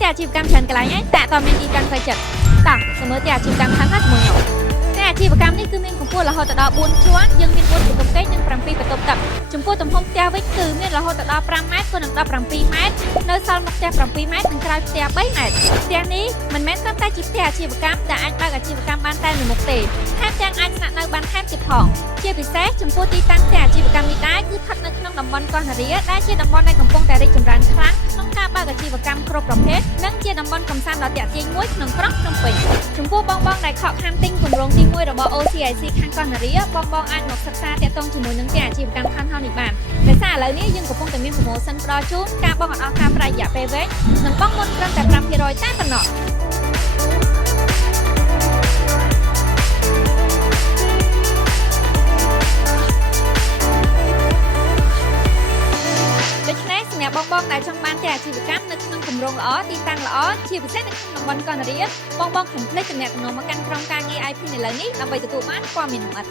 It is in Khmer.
តែអាជីវកម្មច្រើនកន្លែងឯងតាក់តមានទីតាំងផ្លូវចិត្តតោះសមើតែអាជីវកម្មខាងណាជាមួយខ្ញុំតែអាជីវកម្មនេះគឺមានកម្ពស់រហូតដល់4ជាន់យើងមាន4បន្ទប់កេងនិង7បន្ទប់ទឹកចំពោះទំហំផ្ទះវិញគឺមានរហូតដល់5ម៉ែត្រគុណនឹង17ម៉ែត្រនៅសល់មុខផ្ទះ7ម៉ែត្រនិងក្រោយផ្ទះ3ម៉ែត្រផ្ទះនេះមិនមែនត្រឹមតែជាផ្ទះអាជីវកម្មដែលអាចបើកអាជីវកម្មបានតែមួយមុខទេថែមទាំងអាចស្នាក់នៅបានថែមទៀតផងជាពិសេសចំពោះទីតាំងផ្ទះអាជីវកម្មនេះដែរគឺស្ថិតនៅក្នុងតំបន់កោះនរាដែលជាតំបន់ដែលកំពុងតែរីកចម្រើនខ្លាំងក្នុងការបើកអាជីវកម្មគ្រប់ប្រភេទនិងជាតំបន់កំសាន្តដ៏ទាក់ទាញមួយក្នុងក្រុងភ្នំពេញចំពោះបងដែលខកខានទិញគម្រោងទី1របស់ OCIC ខាងកោះនរាបងអាចមកសិក្សាទាក់ទងជាមួយនឹងអាជីវកម្មខាងនេះបានដោយសារឥឡូវនេះយើងកំពុងតែមាន promotion ផ្ដល់ជូនការបងអត់អស់ការប្រាក់រយៈពេលវែងនិងបងមុនត្រឹមតែ 5% តែប៉ុណ្ណោះដូច្នេះសម្រាប់បងដែលចង់បានតែអាជីវកម្មនៅក្នុងគម្រោងល្អទីតាំងល្អជាពិសេសនៅក្នុងតំបន់កោះនរាបងកុំភ្លេចទំនាក់ទំនងមកកាន់ក្រុមការងារ IP នៅលើនេះដើម្បីទទួលបានព័ត៌មានលម្អិត